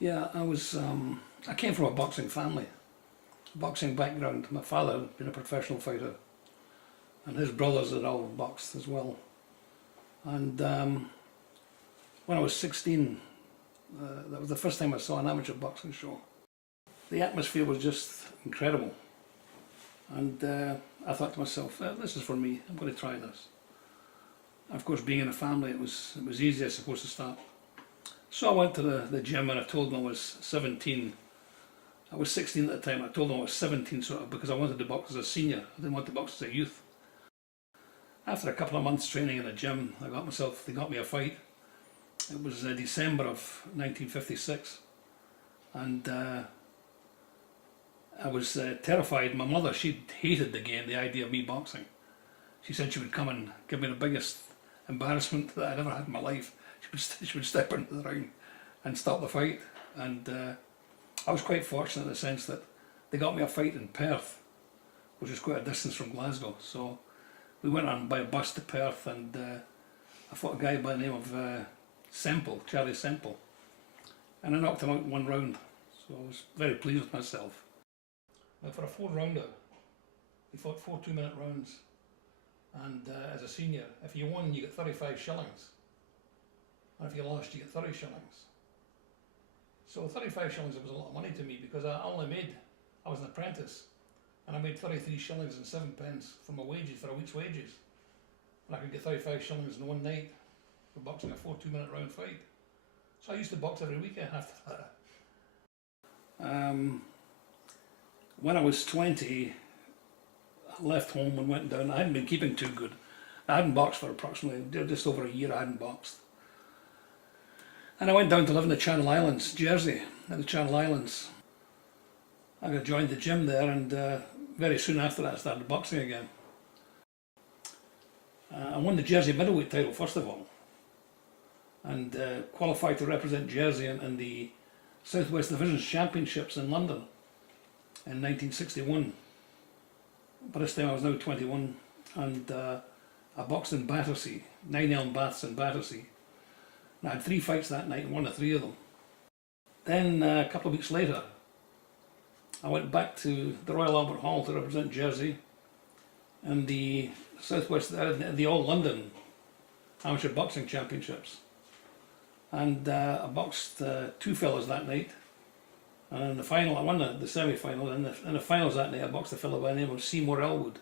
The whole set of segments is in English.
Yeah, I came from a boxing family, boxing background. My father had been a professional fighter, and his brothers had all boxed as well. And when I was 16, that was the first time I saw an amateur boxing show. The atmosphere was just incredible, and I thought to myself, "This is for me. I'm going to try this." Of course, being in a family, it was easy, I suppose, to start. So I went to the gym and I told them I was 17. I was 16 at the time. I told them I was 17 sort of because I wanted to box as a senior. I didn't want to box as a youth. After a couple of months training in the gym, they got me a fight. It was December of 1956, and I was terrified. My mother, she hated the game, the idea of me boxing. She said she would come and give me the biggest embarrassment that I'd ever had in my life. She would step into the ring and stop the fight. And I was quite fortunate in the sense that they got me a fight in Perth, which is quite a distance from Glasgow. So we went on by a bus to Perth, and I fought a guy by the name of Semple, Charlie Semple, and I knocked him out in one round. So I was very pleased with myself. Now for a 4 rounder, we fought 4 2-minute rounds, and as a senior, if you won, you get 35 shillings, and if you lost, you get 30 shillings. So 35 shillings was a lot of money to me because I was an apprentice, and I made 33 shillings and 7 pence for my wages, for a week's wages. And I could get 35 shillings in one night for boxing a 4 2-minute round fight. So I used to box every weekend after that. When I was 20, I left home and went down. I hadn't been keeping too good. I hadn't boxed for approximately just over a year. I hadn't boxed. And I went down to live in the Channel Islands, Jersey, in the Channel Islands. I got joined the gym there, and very soon after that I started boxing again. I won the Jersey middleweight title first of all, and qualified to represent Jersey in the Southwest Divisions Championships in London in 1961. By this time I was now 21, and I boxed in Battersea, 9 Elm Baths in Battersea. And I had 3 fights that night and won the 3 of them. Then a couple of weeks later, I went back to the Royal Albert Hall to represent Jersey in the the All London Amateur Boxing Championships. And I boxed 2 fellas that night. And in the final, I won the semi-final. In the finals that night, I boxed a fellow by the name of Seymour Elwood.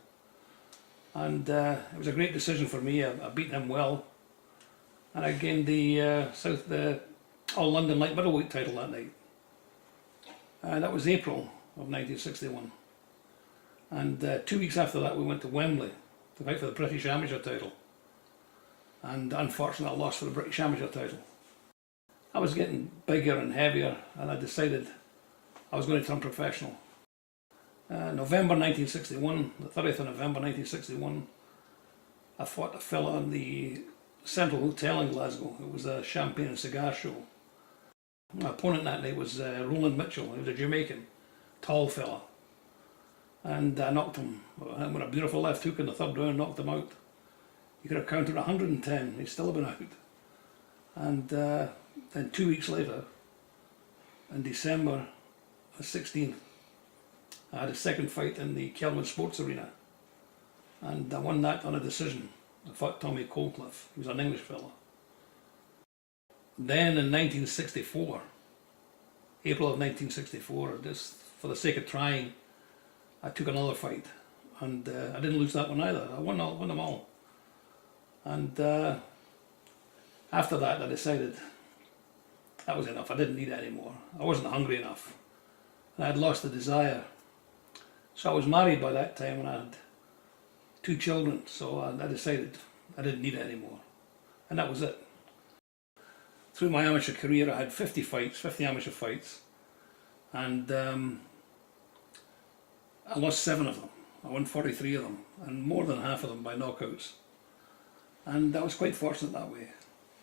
And it was a great decision for me. I beat him well. And I gained the All London Light Middleweight title that night. And that was April of 1961. And 2 weeks after that, we went to Wembley to fight for the British Amateur title. And unfortunately, I lost for the British Amateur title. I was getting bigger and heavier, and I decided I was going to turn professional. November 1961, the 30th of November 1961, I fought a fella in the Central Hotel in Glasgow. It was a champagne and cigar show. My opponent that night was Roland Mitchell. He was a Jamaican, tall fella. And I knocked him with a beautiful left hook in the 3rd round, knocked him out. He could have counted 110, he'd still have been out. And then 2 weeks later, in December 16th, I had a second fight in the Kelvin Sports Arena, and I won that on a decision. I fought Tommy Colcliffe. He was an English fellow. Then in 1964, April of 1964, just for the sake of trying, I took another fight, and I didn't lose that one either. I won them all. And after that, I decided that was enough. I didn't need it anymore. I wasn't hungry enough. And I had lost the desire. So I was married by that time, and I had 2 children. So I decided I didn't need it anymore. And that was it. Through my amateur career, I had 50 fights, 50 amateur fights. And I lost 7 of them. I won 43 of them, and more than half of them by knockouts. And I was quite fortunate that way.